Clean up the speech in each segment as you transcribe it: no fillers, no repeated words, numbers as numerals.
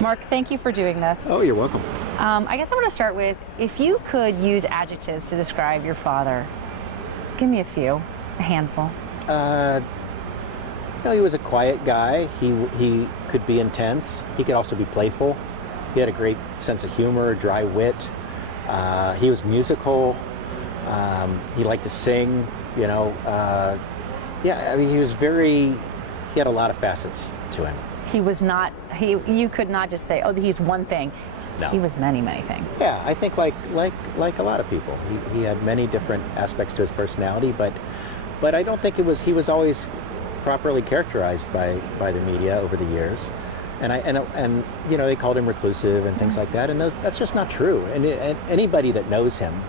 Mark, thank you for doing this. Oh, you're welcome. I guess I want to start with, if you could use adjectives to describe your father, give me a few, a handful. He was a quiet guy. He could be intense. He could also be playful. He had a great sense of humor, dry wit. He was musical. He liked to sing, he had a lot of facets to him. He was not, you could not just say, oh, he's one thing. No. He was many, many things. Yeah, I think like a lot of people. He had many different aspects to his personality, but I don't think he was always properly characterized by the media over the years. And they called him reclusive and things like that, and that's just not true. And anybody that knows him,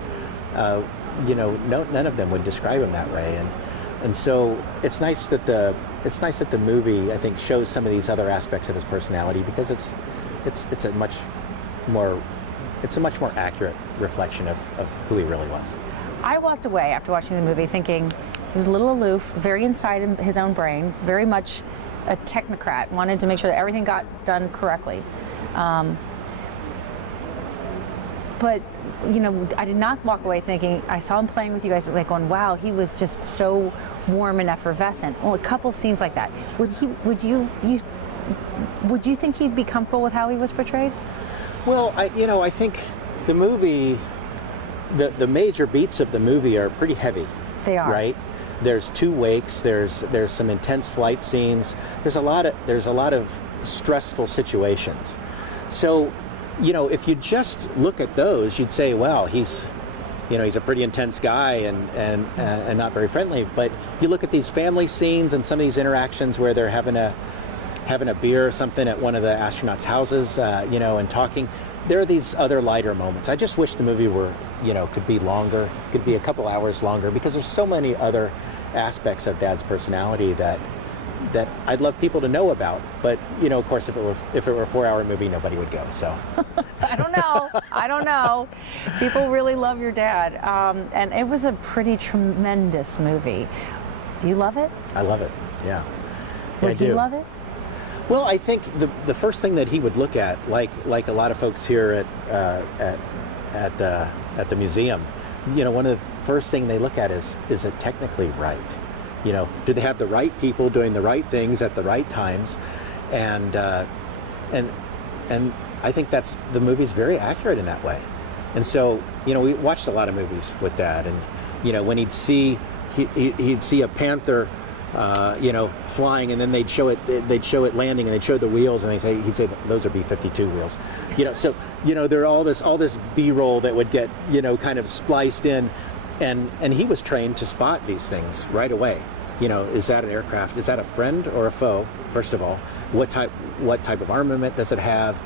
none of them would describe him that way. And so it's nice that the movie, I think, shows some of these other aspects of his personality, because it's a much more accurate reflection of who he really was. I walked away after watching the movie thinking he was a little aloof, very inside his own brain, very much a technocrat, wanted to make sure that everything got done correctly. But I did not walk away thinking, I saw him playing with you guys, like going, wow, he was just so warm and effervescent. Well, a couple scenes like that. Would you think he'd be comfortable with how he was portrayed? Well, I think the movie, the major beats of the movie are pretty heavy. They are. Right? There's 2 wakes. There's some intense flight scenes. There's a lot of stressful situations. So, if you just look at those, you'd say, well, he's a pretty intense guy and not very friendly. But you look at these family scenes and some of these interactions where they're having a beer or something at one of the astronauts' houses, and talking. There are these other lighter moments. I just wish the movie were, could be longer, could be a couple hours longer, because there's so many other aspects of Dad's personality that I'd love people to know about. But, of course, if it were a 4-hour movie, nobody would go, so. I don't know. People really love your dad. And it was a pretty tremendous movie. Do you love it? I love it, yeah. Would he love it? Well, I think the first thing that he would look at, like a lot of folks here at the museum, one of the first thing they look at is it technically right? Do they have the right people doing the right things at the right times? And I think the movie's very accurate in that way. And so, we watched a lot of movies with Dad, and when he'd see a panther, flying, and then they'd show it landing, and they'd show the wheels, and he'd say those are B-52 wheels. So there are all this B-roll that would get kind of spliced in, and he was trained to spot these things right away. Is that an aircraft? Is that a friend or a foe? First of all, what type of armament does it have?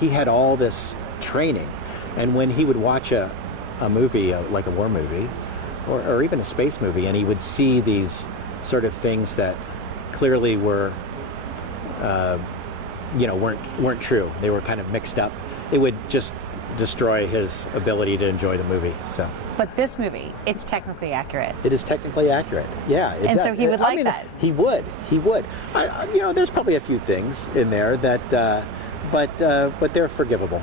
He had all this training, and when he would watch a movie like a war movie, or even a space movie, and he would see these sort of things that clearly were, weren't true. They were kind of mixed up. It would just destroy his ability to enjoy the movie. So. But this movie, it's technically accurate. It is technically accurate. Yeah. And so he would like that. He would. There's probably a few things in there that, but they're forgivable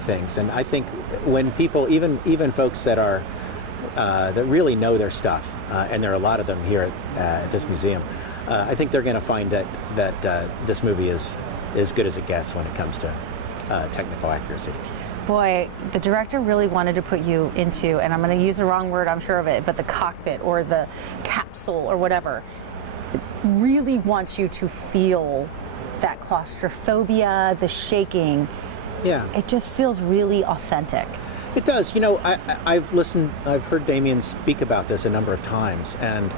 things. And I think when people, even folks that are that really know their stuff, and there are a lot of them here at this museum, I think they're going to find that this movie is as good as it gets when it comes to technical accuracy. Boy, the director really wanted to put you into, and I'm going to use the wrong word, I'm sure of it, but the cockpit or the capsule or whatever. It really wants you to feel that claustrophobia, the shaking. Yeah. It just feels really authentic. It does. I've heard Damien speak about this a number of times, and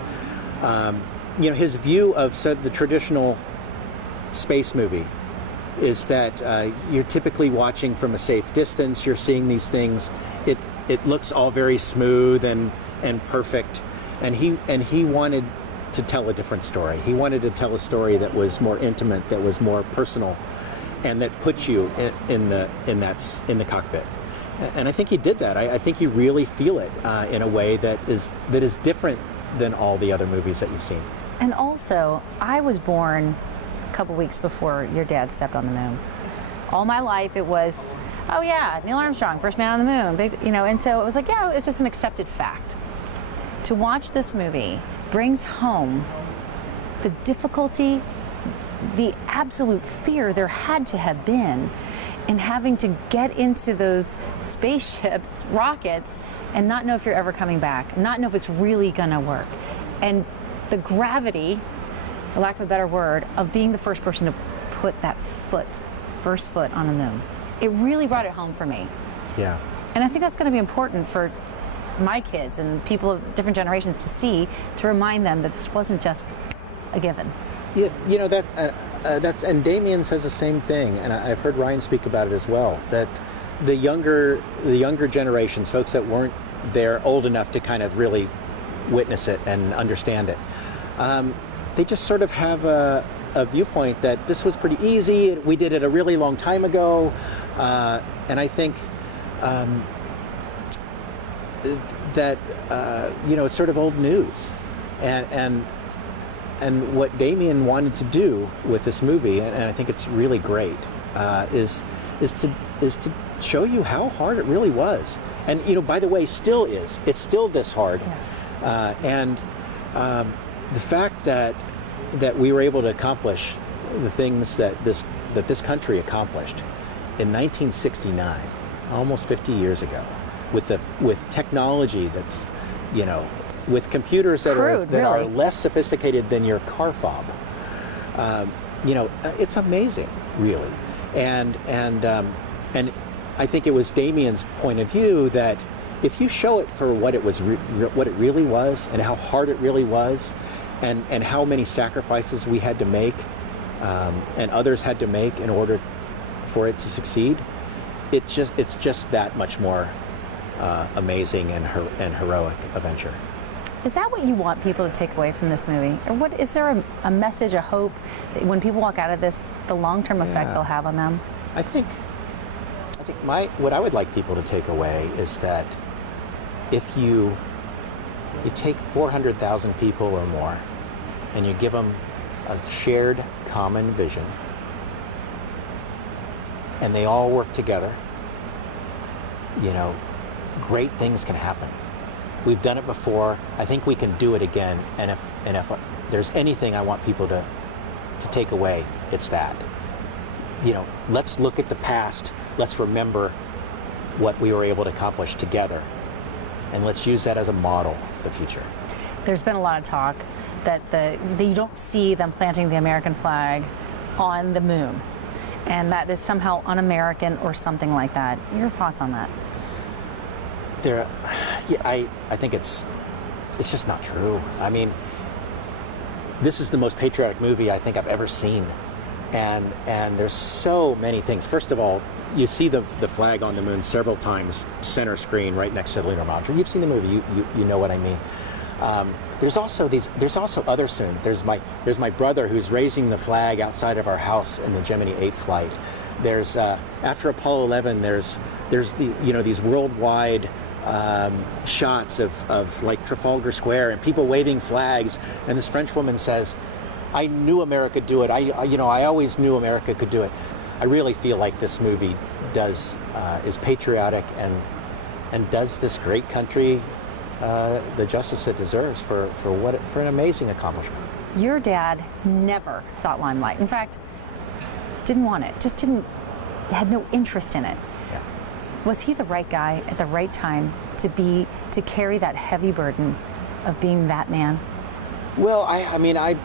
his view of the traditional space movie is that you're typically watching from a safe distance. You're seeing these things. It looks all very smooth and perfect, and he wanted to tell a different story. He wanted to tell a story that was more intimate, that was more personal, and that puts you in the cockpit. And I think he did that. I think you really feel it in a way that is different than all the other movies that you've seen. And also, I was born a couple weeks before your dad stepped on the moon. All my life it was, oh yeah, Neil Armstrong, first man on the moon, big, and so it was like, yeah, it's just an accepted fact. To watch this movie brings home the difficulty, the absolute fear there had to have been in having to get into those spaceships, rockets, and not know if you're ever coming back, not know if it's really gonna work. And the gravity, for lack of a better word, of being the first person to put that first foot on the moon. It really brought it home for me. Yeah. And I think that's gonna be important for my kids and people of different generations to see, to remind them that this wasn't just a given. Yeah, that's, and Damien says the same thing, and I've heard Ryan speak about it as well, that the younger generations, folks that weren't there old enough to kind of really witness it and understand it, they just sort of have a viewpoint that this was pretty easy, we did it a really long time ago, and I think that it's sort of old news, and what Damien wanted to do with this movie, and I think it's really great, is to show you how hard it really was, and by the way, still is. It's still this hard. Yes. And the fact that we were able to accomplish the things that this country accomplished in 1969, almost 50 years ago, with technology that's with computers that are less sophisticated than your car fob. It's amazing, really. And I think it was Damien's point of view that if you show it for what it was, what it really was, and how hard it really was, and how many sacrifices we had to make, and others had to make in order for it to succeed, it's just that much more amazing and heroic a venture. Is that what you want people to take away from this movie? Or what is there a message, a hope, that when people walk out of this, the long-term effect they'll have on them? I think what I would like people to take away is that if you take 400,000 people or more and you give them a shared common vision and they all work together, great things can happen. We've done it before. I think we can do it again. And if there's anything I want people to take away, it's that. Let's look at the past. Let's remember what we were able to accomplish together, and let's use that as a model for the future. There's been a lot of talk that you don't see them planting the American flag on the moon, and that is somehow un-American or something like that. Your thoughts on that? I think it's just not true. I mean, this is the most patriotic movie I think I've ever seen, and there's so many things. First of all, you see the flag on the moon several times, center screen, right next to the lunar module. You've seen the movie. You know what I mean. There's also other scenes. There's my brother who's raising the flag outside of our house in the Gemini 8 flight. There's after Apollo 11. There's these worldwide shots of like Trafalgar Square and people waving flags, and this French woman says, "I knew America could do it. I always knew America could do it." I really feel like this movie is patriotic and does this great country the justice it deserves for an amazing accomplishment. Your dad never sought limelight. In fact, didn't want it. Had no interest in it. Yeah. Was he the right guy at the right time to carry that heavy burden of being that man? Well, I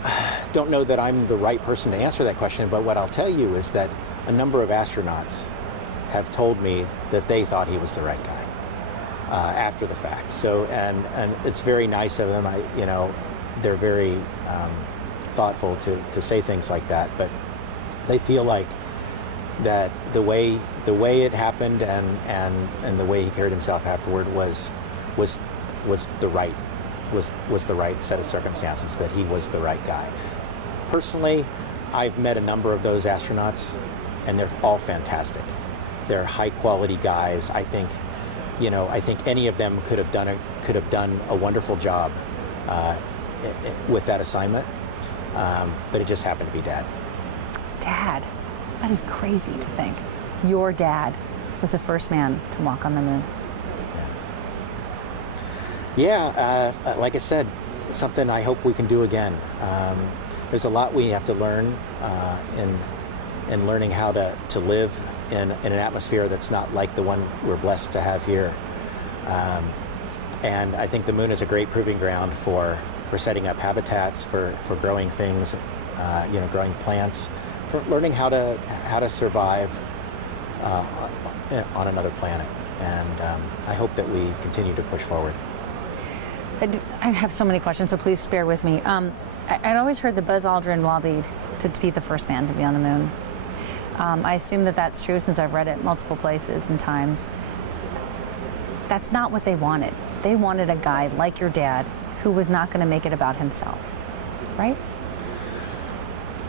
don't know that I'm the right person to answer that question, but what I'll tell you is that a number of astronauts have told me that they thought he was the right guy after the fact. So, and it's very nice of them. They're very thoughtful to say things like that, but they feel like that the way it happened and the way he carried himself afterward was the right set of circumstances, that he was the right guy. Personally, I've met a number of those astronauts, and they're all fantastic. They're high quality guys. I think any of them could have done a wonderful job with that assignment, but it just happened to be Dad. Dad. That is crazy to think. Your dad was the first man to walk on the moon. Yeah, like I said, something I hope we can do again. There's a lot we have to learn in learning how to live in an atmosphere that's not like the one we're blessed to have here. And I think the moon is a great proving ground for setting up habitats, for growing things, growing plants, for learning how to survive on another planet. And I hope that we continue to push forward. I have so many questions, so please bear with me. I'd always heard that Buzz Aldrin lobbied to be the first man to be on the moon. I assume that that's true since I've read it multiple places and times. That's not what they wanted. They wanted a guy like your dad who was not going to make it about himself, right?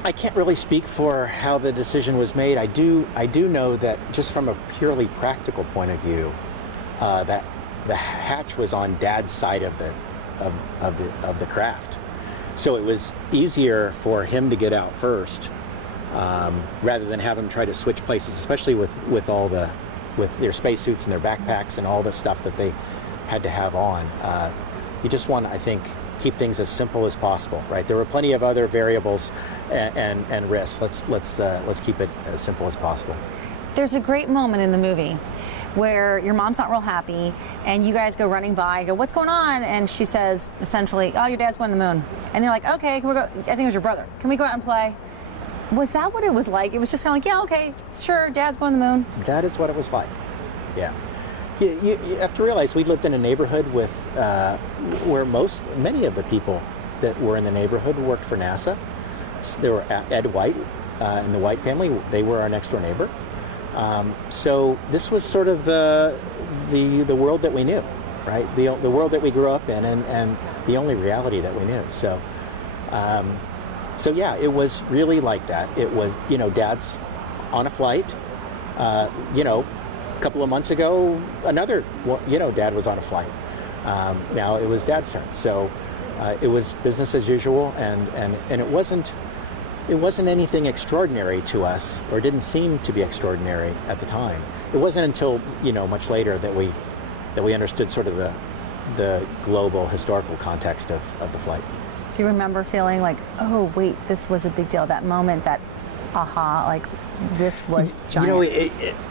I can't really speak for how the decision was made. I do know that just from a purely practical point of view, that the hatch was on Dad's side of the craft, so it was easier for him to get out first, rather than have him try to switch places, especially with their spacesuits and their backpacks and all the stuff that they had to have on. You just want to, I think, keep things as simple as possible, right? There were plenty of other variables and risks. Let's keep it as simple as possible. There's a great moment in the movie where your mom's not real happy and you guys go running by, go, what's going on? And she says, essentially, oh, your dad's going to the moon. And you're like, okay, can we go? I think it was your brother. Can we go out and play? Was that what it was like? It was just kind of like, yeah, okay, sure, Dad's going to the moon. That is what it was like, yeah. You have to realize we lived in a neighborhood with where many of the people that were in the neighborhood worked for NASA. There were Ed White and the White family. They were our next door neighbor. So this was sort of the world that we knew, right? The world that we grew up in, and the only reality that we knew. So yeah, it was really like that. It was, Dad's on a flight. A couple of months ago, Dad was on a flight. Now it was Dad's turn. So it was business as usual, and it wasn't anything extraordinary to us, or didn't seem to be extraordinary at the time. It wasn't until much later that we understood sort of the global historical context of the flight. Do you remember feeling like, oh wait, this was a big deal? That moment, that aha, like this was giant.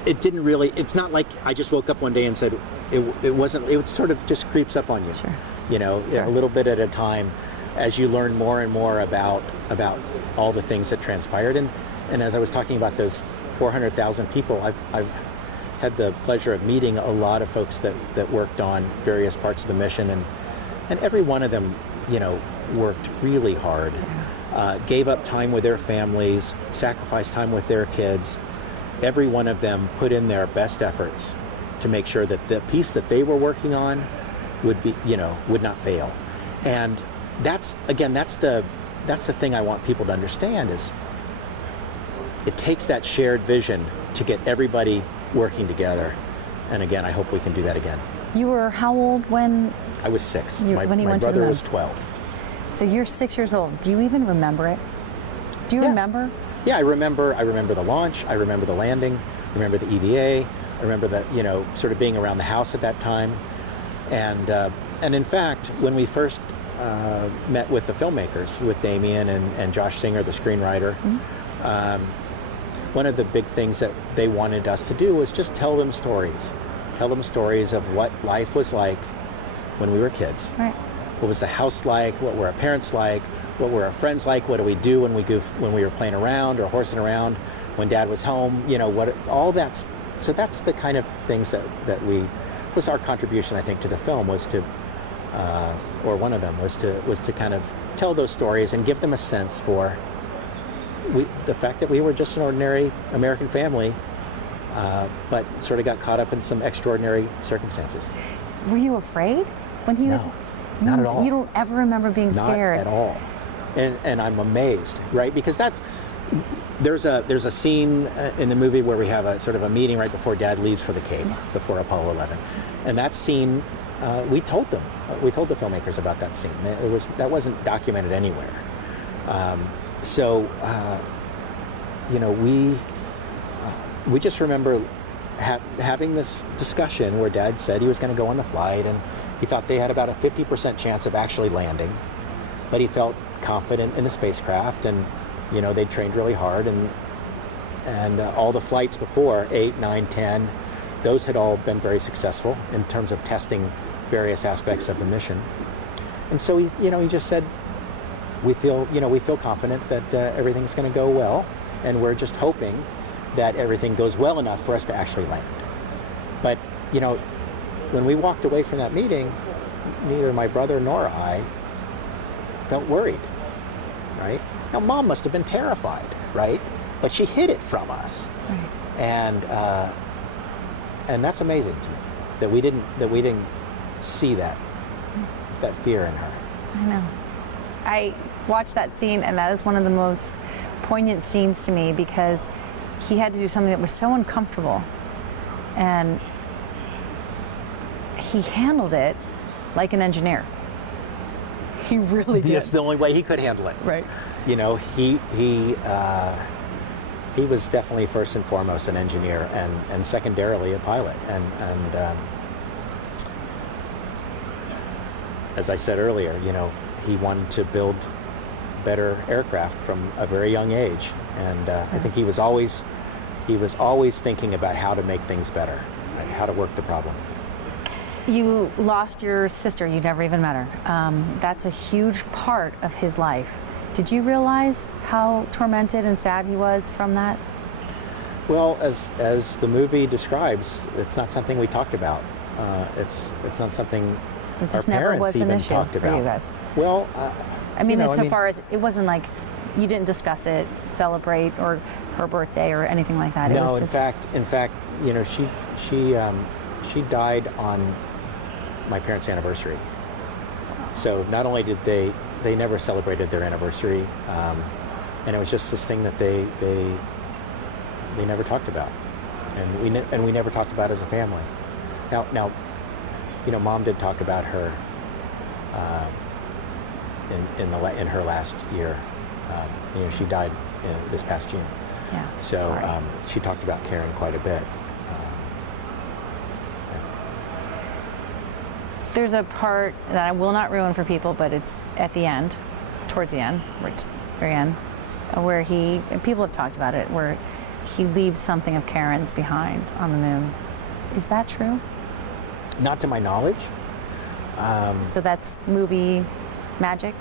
It didn't really. It's not like I just woke up one day and said it wasn't. It sort of just creeps up on you. Sure. Sure. A little bit at a time, as you learn more and more about all the things that transpired. And as I was talking about those 400,000 people, I've had the pleasure of meeting a lot of folks that worked on various parts of the mission, and every one of them, worked really hard. Gave up time with their families, sacrificed time with their kids. Every one of them put in their best efforts to make sure that the piece that they were working on would not fail. And that's the thing I want people to understand is it takes that shared vision to get everybody working together. And again, I hope we can do that again. You were how old when? I was 6. When he my went brother to the was 12. So you're 6 years old. Do you even remember it? Do you remember? Yeah, I remember the launch. I remember the landing. I remember the EVA. I remember that, sort of being around the house at that time. And in fact, when we first met with the filmmakers, with Damien and Josh Singer, the screenwriter, one of the big things that they wanted us to do was just tell them stories of what life was like when we were kids. Right. What was the house like? What were our parents like? What were our friends like? What do we do when we were playing around or horsing around? When Dad was home, all that. So that's the kind of things that was our contribution, I think, to the film, was to, or one of them was to kind of tell those stories and give them a sense for the fact that we were just an ordinary American family, but sort of got caught up in some extraordinary circumstances. Were you afraid when he was? Not at all. You don't ever remember being scared? Not at all. And I'm amazed, right? Because there's a scene in the movie where we have a sort of a meeting right before Dad leaves for the Cape, before Apollo 11. And that scene, we told the filmmakers about that scene. That wasn't documented anywhere. we just remember having this discussion where Dad said he was going to go on the flight, and he thought they had about a 50% chance of actually landing, but he felt confident in the spacecraft, and they'd trained really hard, and all the flights before, 8, 9, 10, those had all been very successful in terms of testing various aspects of the mission. And so he just said, we feel confident that everything's going to go well, and we're just hoping that everything goes well enough for us to actually land. But when we walked away from that meeting, neither my brother nor I felt worried, right? Now, Mom must have been terrified, right? But she hid it from us, right. And that's amazing to me that we didn't see that fear in her. I know. I watched that scene, and that is one of the most poignant scenes to me, because he had to do something that was so uncomfortable, and he handled it like an engineer. He really did. That's the only way he could handle it. Right. He was definitely first and foremost an engineer, and secondarily a pilot. And as I said earlier, he wanted to build better aircraft from a very young age, and I think he was always thinking about how to make things better, right? How to work the problem. You lost your sister. You never even met her. That's a huge part of his life. Did you realize how tormented and sad he was from that? Well, as the movie describes, it's not something we talked about. It's not something it just our never parents was an even issue talked for about. you guys. Well, far as it wasn't like you didn't discuss it, celebrate, or her birthday or anything like that. No, it was just... in fact, she died on my parents' anniversary. So not only did they never celebrated their anniversary, and it was just this thing that they never talked about, and we never talked about as a family. Now, Mom did talk about her in her last year. She died this past June. Yeah. So she talked about Karen quite a bit. There's a part that I will not ruin for people, but it's at the end, towards the end, very end, where people have talked about it, where he leaves something of Karen's behind on the moon. Is that true? Not to my knowledge. So that's movie magic?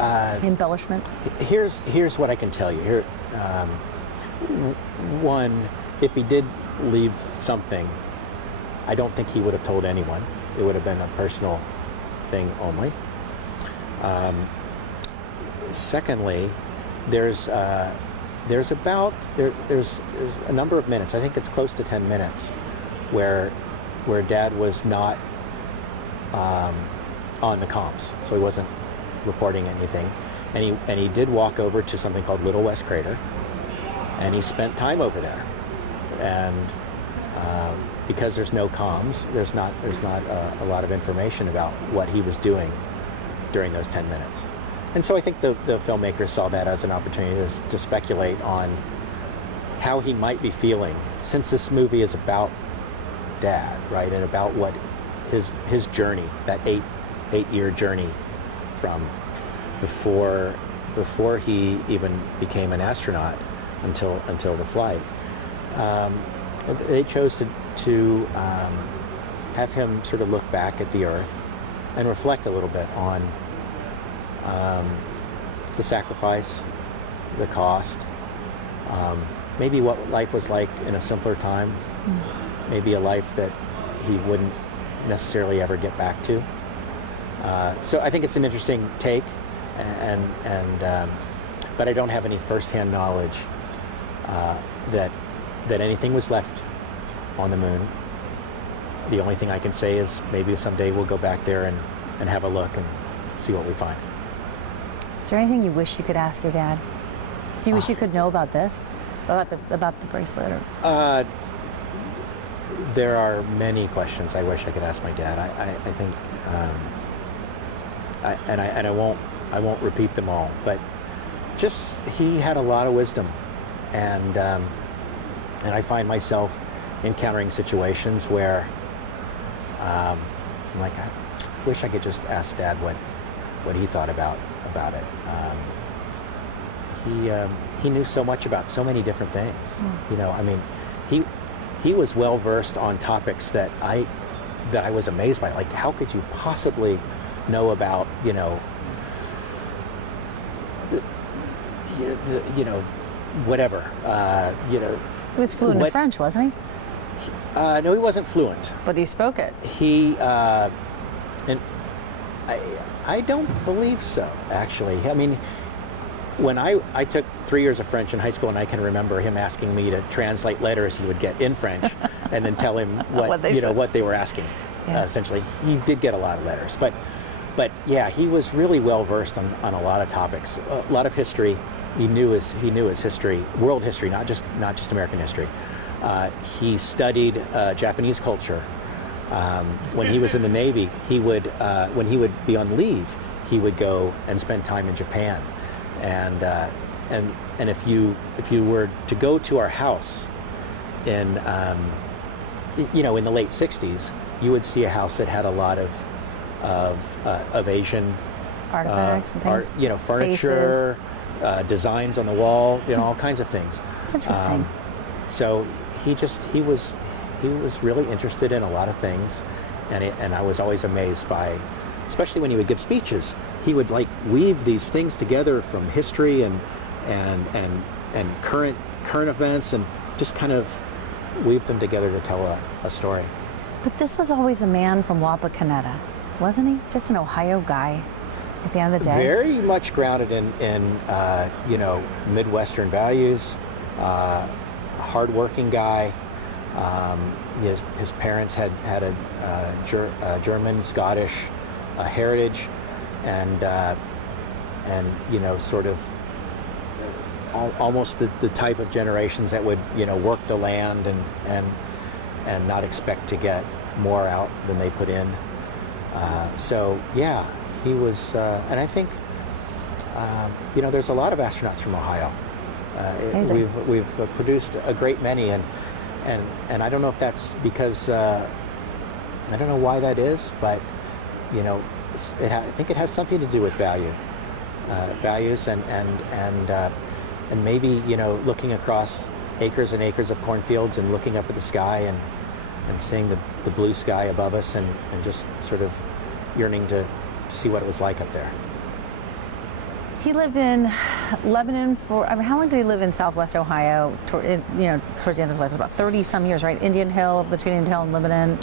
Embellishment? Here's what I can tell you. Here, one, if he did leave something, I don't think he would have told anyone. It would have been a personal thing only. Secondly, there's a number of minutes. I think it's close to 10 minutes, where Dad was not on the comms, so he wasn't reporting anything, and he did walk over to something called Little West Crater, and he spent time over there, and because there's no comms, there's not a lot of information about what he was doing during those 10 minutes. And so I think the filmmakers saw that as an opportunity to speculate on how he might be feeling, since this movie is about Dad, right, and about what his journey, that eight-year journey from before he even became an astronaut until the flight. They chose to have him sort of look back at the Earth and reflect a little bit on the sacrifice, the cost, maybe what life was like in a simpler time, maybe a life that he wouldn't necessarily ever get back to. So I think it's an interesting take, but I don't have any firsthand knowledge that anything was left on the moon. The only thing I can say is maybe someday we'll go back there and have a look and see what we find. Is there anything you wish you could ask your dad? Do you wish you could know about this? About the bracelet? Or? There are many questions I wish I could ask my dad. I think, I won't repeat them all, but just he had a lot of wisdom, and And I find myself encountering situations where I'm like, I wish I could just ask Dad what he thought about it. He knew so much about so many different things. You know, I mean, he was well versed on topics that I was amazed by. Like, how could you possibly know about, you know, you know, whatever, you know. He was fluent in French, wasn't he? No, he wasn't fluent. But he spoke it. And I don't believe so, actually. I mean, when I took 3 years of French in high school, and I can remember him asking me to translate letters he would get in French, and then tell him what they were asking. Yeah. Essentially, he did get a lot of letters, but yeah, he was really well versed on a lot of topics, a lot of history. He knew his history, world history, not just American history. He studied Japanese culture. When he was in the Navy, when he would be on leave, he would go and spend time in Japan. And if you were to go to our house in in the late '60s, you would see a house that had a lot of Asian artifacts and things, furniture, designs on the wall, all kinds of things. It's interesting. So he was really interested in a lot of things, and I was always amazed by, especially when he would give speeches, he would like weave these things together from history and current events, and just kind of weave them together to tell a story. But this was always a man from Wapakoneta, wasn't he? Just an Ohio guy at the end of the day. Very much grounded in Midwestern values, hardworking guy. His parents had a German, Scottish heritage, and sort of almost the type of generations that would work the land and not expect to get more out than they put in. So yeah, he was, and I think there's a lot of astronauts from Ohio. We've produced a great many, and I don't know if that's because I don't know why that is, but I think it has something to do with values and maybe looking across acres and acres of cornfields and looking up at the sky and seeing the blue sky above us and just sort of yearning to see what it was like up there. He lived in Lebanon for, how long did he live in Southwest Ohio? Towards the end of his life, about 30 some years, right? Between Indian Hill and Lebanon.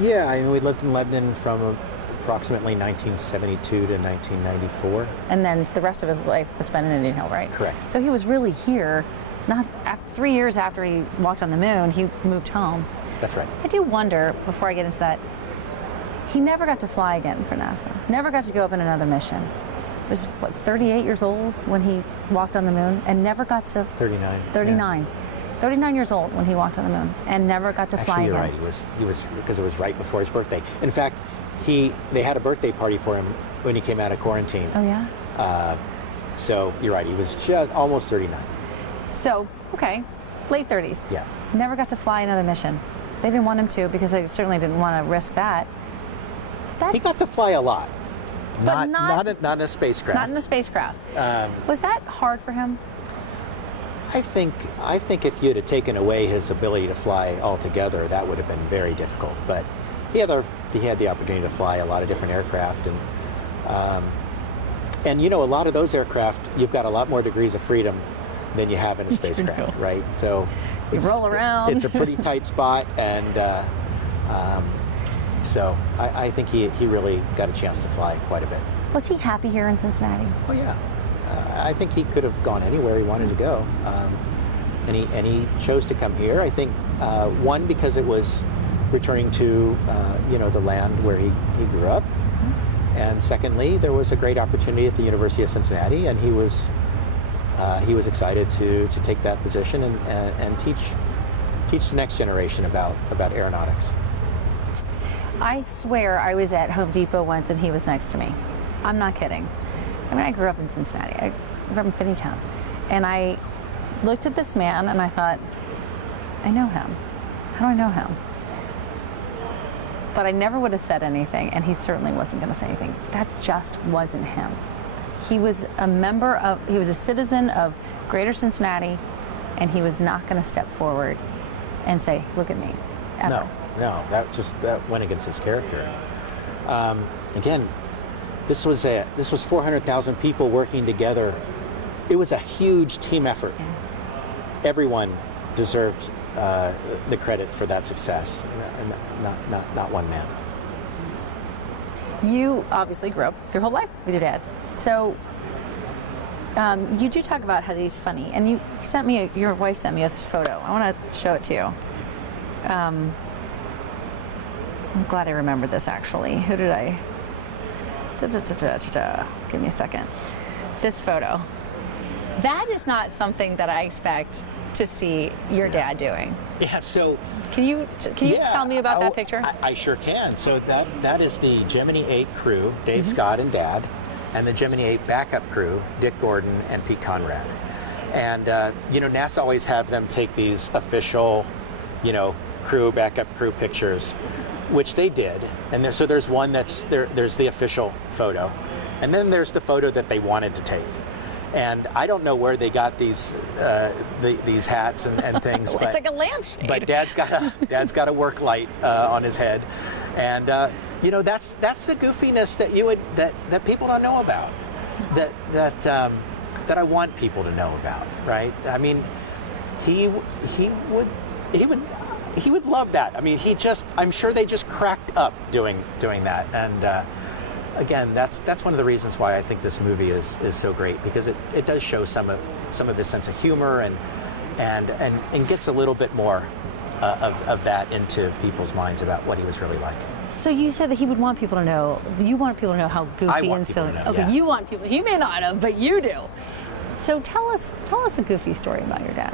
Yeah, I mean, we lived in Lebanon from approximately 1972 to 1994. And then the rest of his life was spent in Indian Hill, right? Correct. So he was really here, not after 3 years after he walked on the moon, he moved home. That's right. I do wonder, before I get into that, he never got to fly again for NASA. Never got to go up in another mission. He was, 38 years old when he walked on the moon, and never got to... 39. 39. Yeah. 39 years old when he walked on the moon, and never got to fly again. Actually, you're right. He was because it was right before his birthday. In fact, they had a birthday party for him when he came out of quarantine. Oh, yeah? So you're right. He was just almost 39. So, okay, late 30s. Yeah. Never got to fly another mission. They didn't want him to, because they certainly didn't want to risk that. He got to fly a lot. But not in a spacecraft. Not in a spacecraft. Was that hard for him? I think if you'd have taken away his ability to fly altogether, that would have been very difficult. But he had the opportunity to fly a lot of different aircraft, and a lot of those aircraft, you've got a lot more degrees of freedom than you have in a spacecraft, right? So you roll around. It's a pretty tight spot, and so I think he really got a chance to fly quite a bit. Was he happy here in Cincinnati? Oh yeah, I think he could have gone anywhere he wanted to go, and he chose to come here. I think one, because it was returning to the land where he grew up, and secondly, there was a great opportunity at the University of Cincinnati, and he was excited to take that position and teach the next generation about aeronautics. I swear I was at Home Depot once and he was next to me. I'm not kidding. I mean, I grew up in Cincinnati. I grew up in Finneytown. And I looked at this man and I thought, I know him. How do I know him? But I never would have said anything, and he certainly wasn't going to say anything. That just wasn't him. He was he was a citizen of Greater Cincinnati, and he was not going to step forward and say, look at me, ever. No, that went against his character. Again, this was 400,000 people working together. It was a huge team effort. Yeah. Everyone deserved the credit for that success, not one man. You obviously grew up your whole life with your dad. So you do talk about how he's funny, and your wife sent me this photo. I want to show it to you. I'm glad I remembered this, actually. Who did I? Give me a second. This photo. That is not something that I expect to see your dad doing. Yeah, so... Can you tell me about that picture? I sure can. So that is the Gemini 8 crew, Dave Scott and Dad, and the Gemini 8 backup crew, Dick Gordon and Pete Conrad. And, NASA always have them take these official, backup crew pictures, which they did. And so there's one there's the official photo. And then there's the photo that they wanted to take. And I don't know where they got these hats and things. It's like a lampshade. But Dad's got a work light on his head, and that's the goofiness that people don't know about, that I want people to know about, right? I mean, he would love that. I mean, I'm sure they just cracked up doing that, and. Again, that's one of the reasons why I think this movie is so great, because it does show some of his sense of humor and gets a little bit more of that into people's minds about what he was really like. So you said that he would want people to know. You want people to know how goofy and silly. Know, okay, yeah. You want people. He may not have, but you do. So tell us a goofy story about your dad.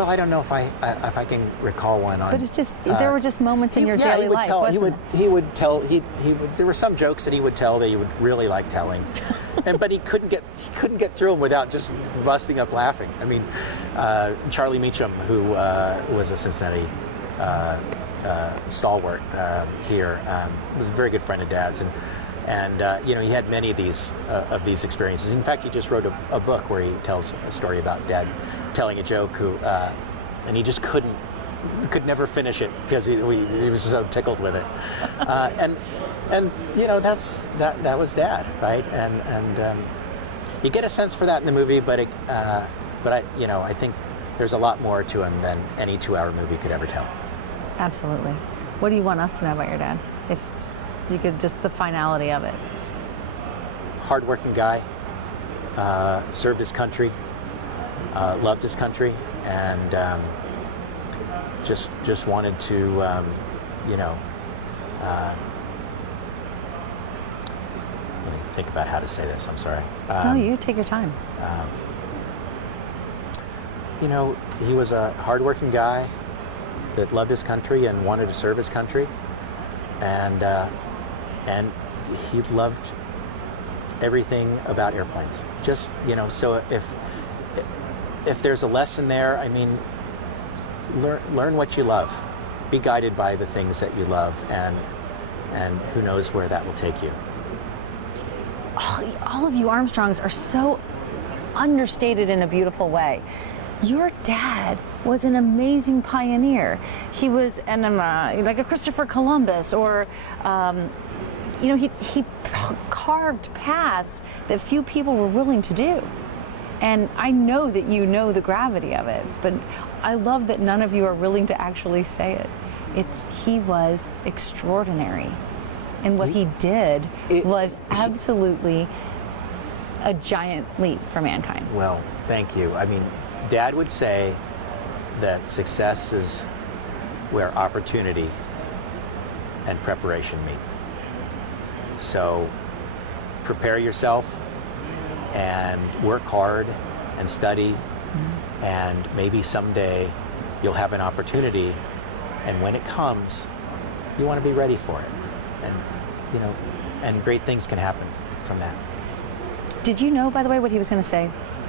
I don't know if I can recall one on. But it's just there were just moments in your daily life. He would tell. There were some jokes that he would tell that he would really like telling, but he couldn't get through them without just busting up laughing. I mean, Charlie Meacham, who was a Cincinnati stalwart here, was a very good friend of Dad's, and he had many of these experiences. In fact, he just wrote a book where he tells a story about Dad telling a joke and he just could never finish it because he was so tickled with it. And that was Dad, right? And you get a sense for that in the movie, but I think there's a lot more to him than any 2-hour movie could ever tell. Absolutely. What do you want us to know about your dad? If you could, just the finality of it. Hardworking guy, served his country. Loved his country, and just wanted to, let me think about how to say this. I'm sorry. No, you take your time. He was a hardworking guy that loved his country and wanted to serve his country, and he loved everything about airplanes. Just so if there's a lesson there, I mean, learn what you love. Be guided by the things that you love, and who knows where that will take you. All of you Armstrongs are so understated in a beautiful way. Your dad was an amazing pioneer. He was like a Christopher Columbus, or he carved paths that few people were willing to do. And I know that you know the gravity of it, but I love that none of you are willing to actually say it. He was extraordinary. And what he did was absolutely a giant leap for mankind. Well, thank you. I mean, Dad would say that success is where opportunity and preparation meet. So prepare yourself and work hard and study, and maybe someday you'll have an opportunity, and when it comes, you want to be ready for it. And great things can happen from that. Did you know, by the way, what he was going to say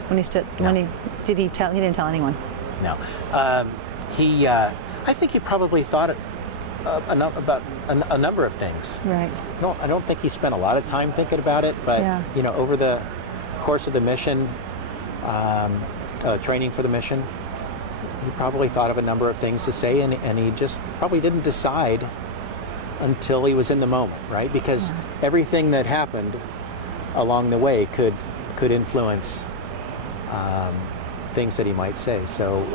when he stood? No. Did Did he tell? He didn't tell anyone. No. I think he probably thought about a number of things. Right. No, I don't think he spent a lot of time thinking about it, but Yeah. over the course of the mission, training for the mission, he probably thought of a number of things to say, and he just probably didn't decide until he was in the moment, right? Because everything that happened along the way could influence things that he might say. So